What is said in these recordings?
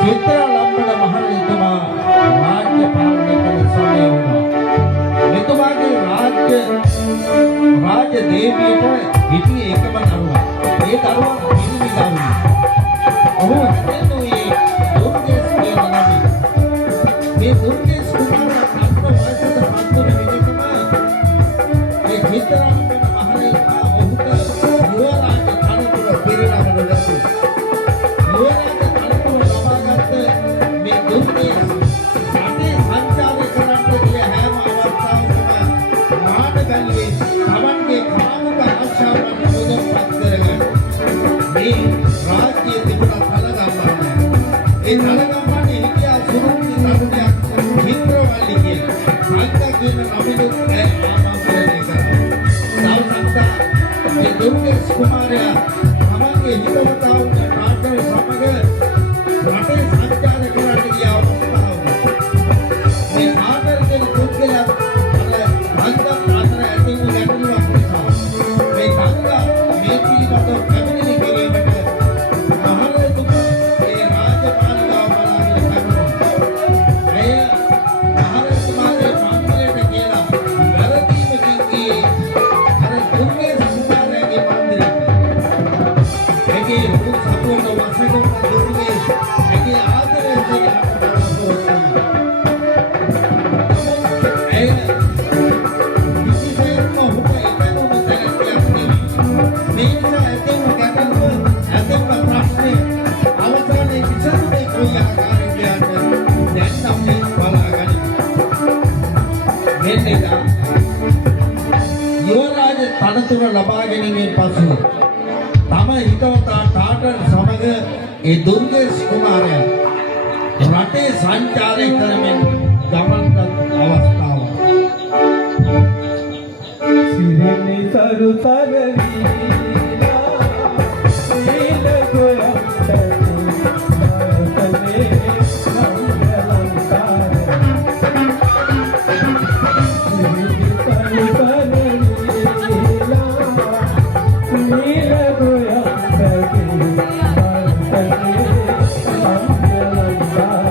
චිත්‍රලම්බන මහරජතුමා රාජ්‍ය පාලනය කරන සමය වුණා. මෙතුමාගේ රාජ දේවියට හිටියේ එකම දරුවා. ඒ දරුවා පිරිමි දරුවෙක්. ඔහු හැදෙන්නේ දුර්ගේස් කියන නමින්. මේ දුර්ගේස් කුමාරයා අත්ව වයසට පත් වුණ විදිහටම මේ චිත්‍රලම්බන මහරජතුමා ඔහුට යුවරාජ තනතුර පිරිනමන ලැබුවා. යුවරාජ තනතුර ලබාගත් මේ දුර්ගේස් රටේ සංචාරය කරන්න ගිය හැම අවස්ථාවකම මාන බැලුවේ තමන්ගේ කාමුක ආශාවන් මුදන්පත් කරගන්න. මේ රාජ්‍ය තිබුණ තලගම්මාන. ඒ තලගම්මානේ හිටියා සුරුන්ති තරුණයක් මිත්‍රවල්ලි කියලා. සංඝ කියන නමිනුත් ආමන්ත්‍රණය කරා. දවසක් මේ දුර්ගේස් කුමාරයා තමන්ගේ හිතවතා වුණ රාජ්‍ය සමග රටේ සංචාරය කරන්න ගිය අවස්ථාව. මේ ආදරයෙන් පුද්ගලයා සංඝ අතර ඇති වූ ගැටලුවක් නිසා මේ සංඝ මේ පිළිබඳව පැමිණිලි කිරීමට මහරජතුමා මේ රාජපාලිකාව බලාගෙන පැමිණුණා. එය මහරජතුමාගේ මන්දිරයට කියලා වැරදීමකින් ගියේ අර දුර්ගේස් කුමාරයාගේ මන්දිරයට. ඒකේ උන් සතුවන වසඟ දුර්ගේස් ඒකේ ආදරය කියලා යුවරාජ තනතුර ලබා ගැනීමෙන් පසු තම හිතවතා ටාටන් සමග ඒ දුර්ගේස් කුමාරයා රටේ සංචාරය කරමින් ගමන් අවස්ථාව. සිරිනි සරු සරණීලා සීල ගොයන්තේ මාතනේ නම්ලංකාර සිරිනි සරු සරණීලා සීල ගොයන්තේ මාතනේ නම්ලංකාර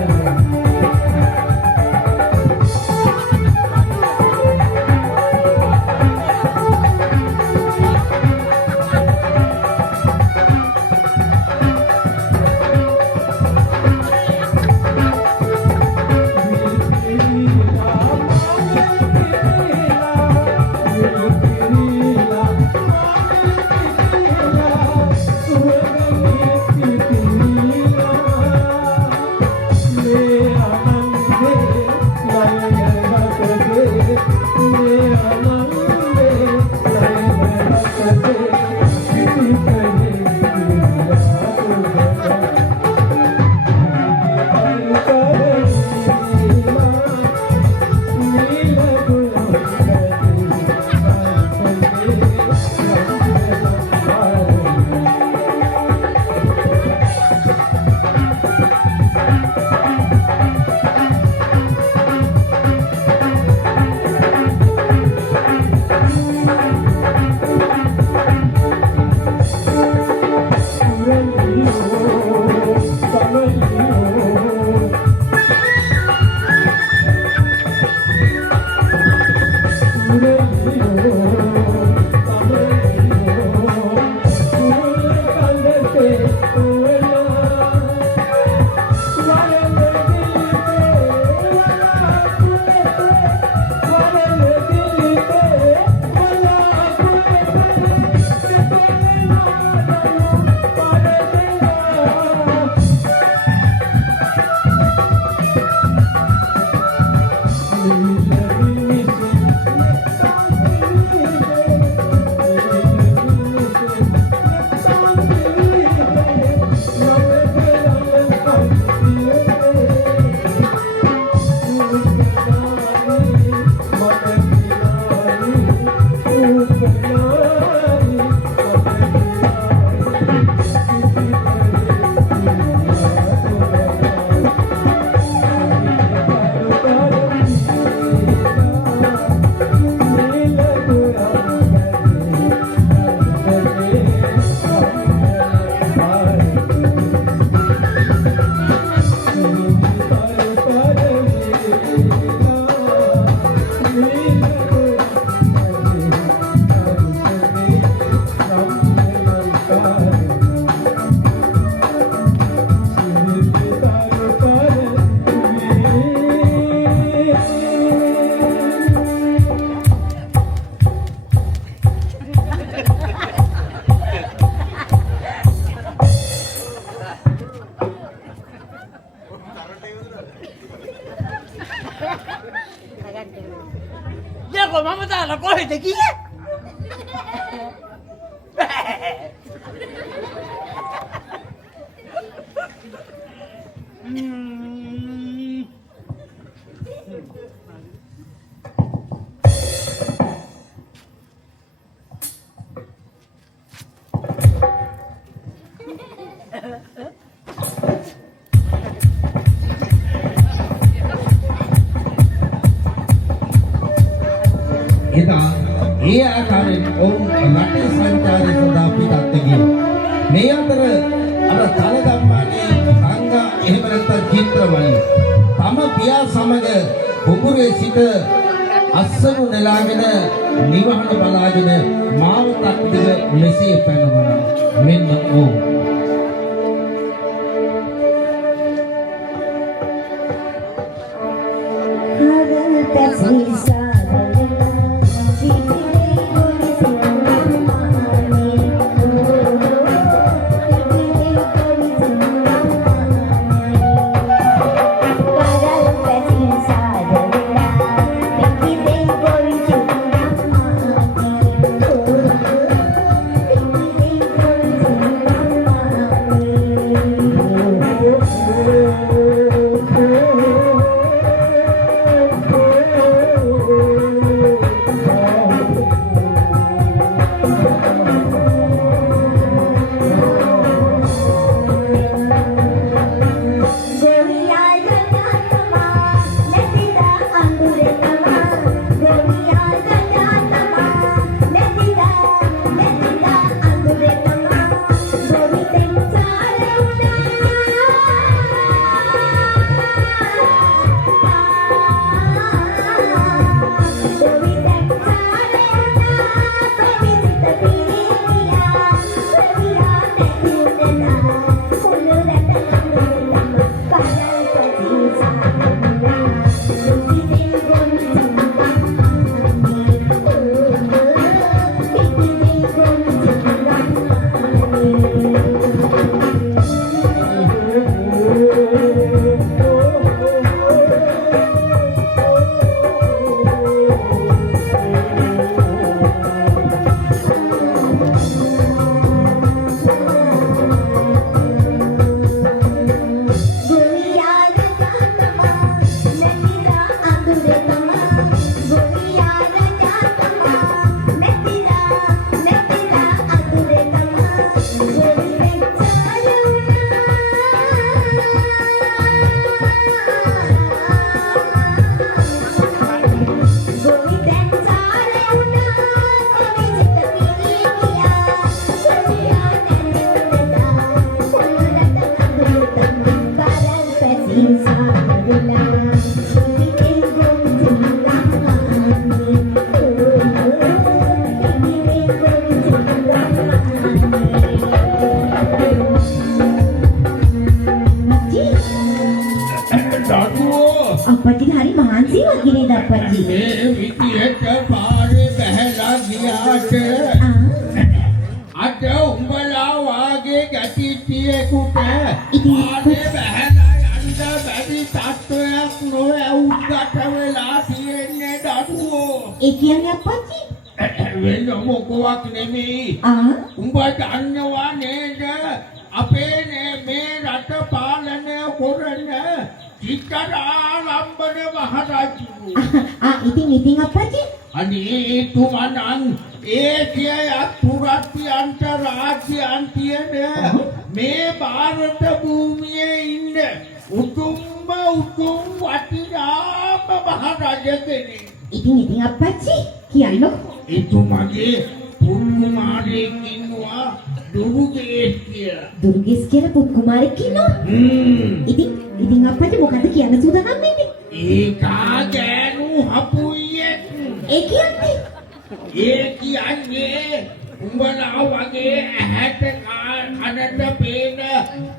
යකෝ මම තාලා කොහෙද ගියේ? එදා ඒ ආකාරයෙන් ඔවුන් රටේ සංචාරය සඳහා පිටත් ගියා. මේ අතර අර තලගම්මානේ සංඝා එහෙම නැත්නම් චිත්‍රවලින් තම පියා සමග කුඹුරේ සිට අස්සනු නෙලාගෙන නිවහන බලාගෙන මාවතක් දිග මෙසේ පැනවනවා. මෙන්න ඕ අප්පච්චිට හරි මහන්සි වගේ නේද අප්පච්චි? මේ විදියට පාරේ බහැලා ගියාට අද උඹලා වාගේ ගැටිටියෙකුට පාරේ බහැලා යන්න බැරි තත්ත්වයක් නොවුද්දට වෙලා තියෙන්නේ දඩුවෝ. ඒ කියන්නේ අප්පච්චි? වෙන මොකක් නෙමෙයි. උඹ දන්නවා නේද අපේ මේ රට පාලනය කරන චිත්‍රාලම්බන මහරජු. ඉතින් අප්පච්චි අනේ තුමනන් ඒකේ අතුරත්යන්ට රාජ්‍යයන් තියෙන මේ ಭಾರತ භූමියේ ඉන්න උතුම් වටිනාම මහරජ කෙනෙක්. ඉතින් අප්පච්චි කියන්නකො. එතුමගේ පුත්කුමාරයෙක් ඉන්නවා දුර්ගේස් කියලා. දුර්ගේස් කියලා පුත් කුමාරයෙක් ඉන්නවා. ඉතින් අප්පච්චි මොකද කියන්න සූදානම් වෙන්නේ? ඒකා ගෑනු හපුයියෙක්. ඒ කියන්නේ ඒ කියන්නේ උඹලා වගේ ඇහැට කනට පේන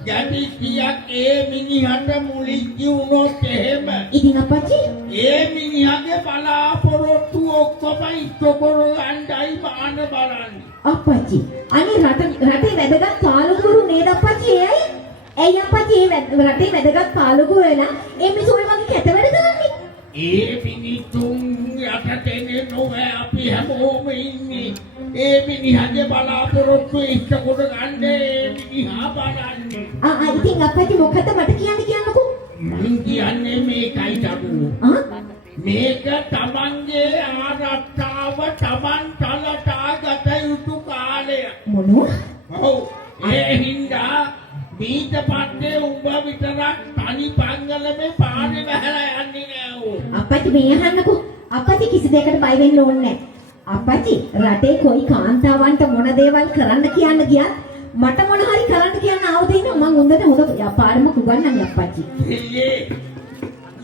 ගැටිතියක් ඒ මිනිහට මුලින් කිව්නොත් එහෙම ඉතින් අප්පච්චි ඒ මිනිහගේ බලාපොරොත්තු ඔක්කොම ඉෂ්ට කරගන්නයි බාන බලන්නේ. අප්පච්චි අනේ රටේ වැදගත් පාලකවරු නේද අප්පච්චි එයි? ඇයි අප්පච්චි මේ රටේ වැදගත් පාලකවරු වෙලා ඒ මිනිස්සු ඔය වගේ කැත වැඩ කරන්නේ? ඒ මිනිතුන් යටතේ නොවේ අපි හැමෝම ඉන්නේ. ඒ මිනිහගේ බලාපොරොත්තු ඉෂ්ට කරගන්න ඒ මිනිහා බලන්නේ. ඉතින් අප්පච්චි මොකද මට කියන්නකෝ? මං කියන්නේ මේකයි දරුවෝ. මේක තමන්ගේ ආරක්ෂාව තමන් තලටා ගත යුතු කාලය. මොනවා? ඔව් ඒ හින්දා මීට පස්සේ උඹ විතරක් තනි පංගලමේ පාරේ වැහලා යන්නේ නෑ ඕ. අප්පච්චි මේ අහන්නකෝ. අප්පච්චි කිසි දෙයකට බය වෙන්න ඕනේ නැහැ. අප්පච්චි රටේ කොයි කාන්තාවන්ට මොන දේවල් කරන්න කියන්න ගියත් මට මොන හරි කරන්න කියන්න ආවද ඉන්න මං හොඳට හොඳ පාරම කුගන්නන්නේ අප්පච්චි. එන්නේ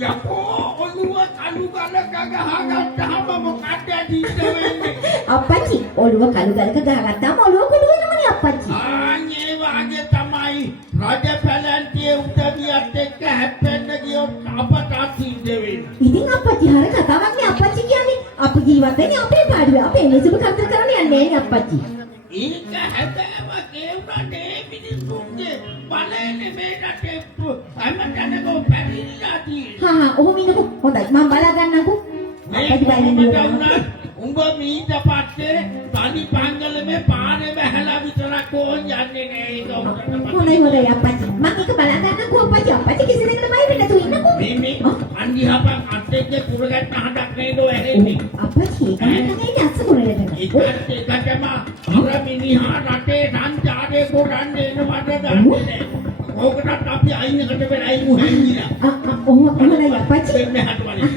යකෝ ඔළුව කළු ගලක ගහගත්තාම මොකක්ද ඇදිට වෙන්නේ? අප්පච්චි ඔළුව කළු ගලක ගහගත්තාම ඔළුව කුඩු වෙනවනේ අප්පච්චි. ආන්නේ වාගේ තමයි රජ පැලැන්තියේ උදවියත් එක්ක හැප්පෙන්න ගියොත් අපට සිද්ධ වෙන්නේ. ඉතින් අප්පච්චි හරිය කතාවක් නේ අප්පච්චි කියන්නේ. අපි ජීවත් වෙන්නේ අපේ පාඩුවේ. අපේ මිනිසුන්ට කතා කරන්න යන්නේ නැහැ අප්පච්චි. ඒක හැබෑම කේවුනට ඒ මිනිස්සුන්ගේ බලන්නේ මේ රටේ හැමතැනම පැතිරිලා තියෙන්නේ. හා ඔහොම ඉන්නකෝ. හොඳයි මම බලා ගන්නකෝ. අප්පච්චි බය වෙන්න ඕනේ. උඹ මීට පස්සේ තනි පංගලමේ පාරේ බහැලා විතරක් ඕන් යන්නේ නෑ ඒක උඩට. හොඳයි අප්පච්චි. මම ඒක බලා ගන්නකෝ අප්පච්චි. අප්පච්චි කිසි දෙයකට බය වෙන්න තු ඉන්නකෝ. මේ අන්දිහපන් අත්ෙක්ගේ කුරගත් හඬක් නේද ඇහෙන්නේ. අප්පච්චි ඒක තමයි අස්ස කරේට. ඒකටම අර මිනිහා රටේ සංචාරේ කරන්නේ නවද දන්නේ නෑ. ඕකටත් අපි අයින් එකට වෙලයි මුහෙන්දිලා. ඔහොමයි අප්පච්චි. මෙන්න හටවනේ.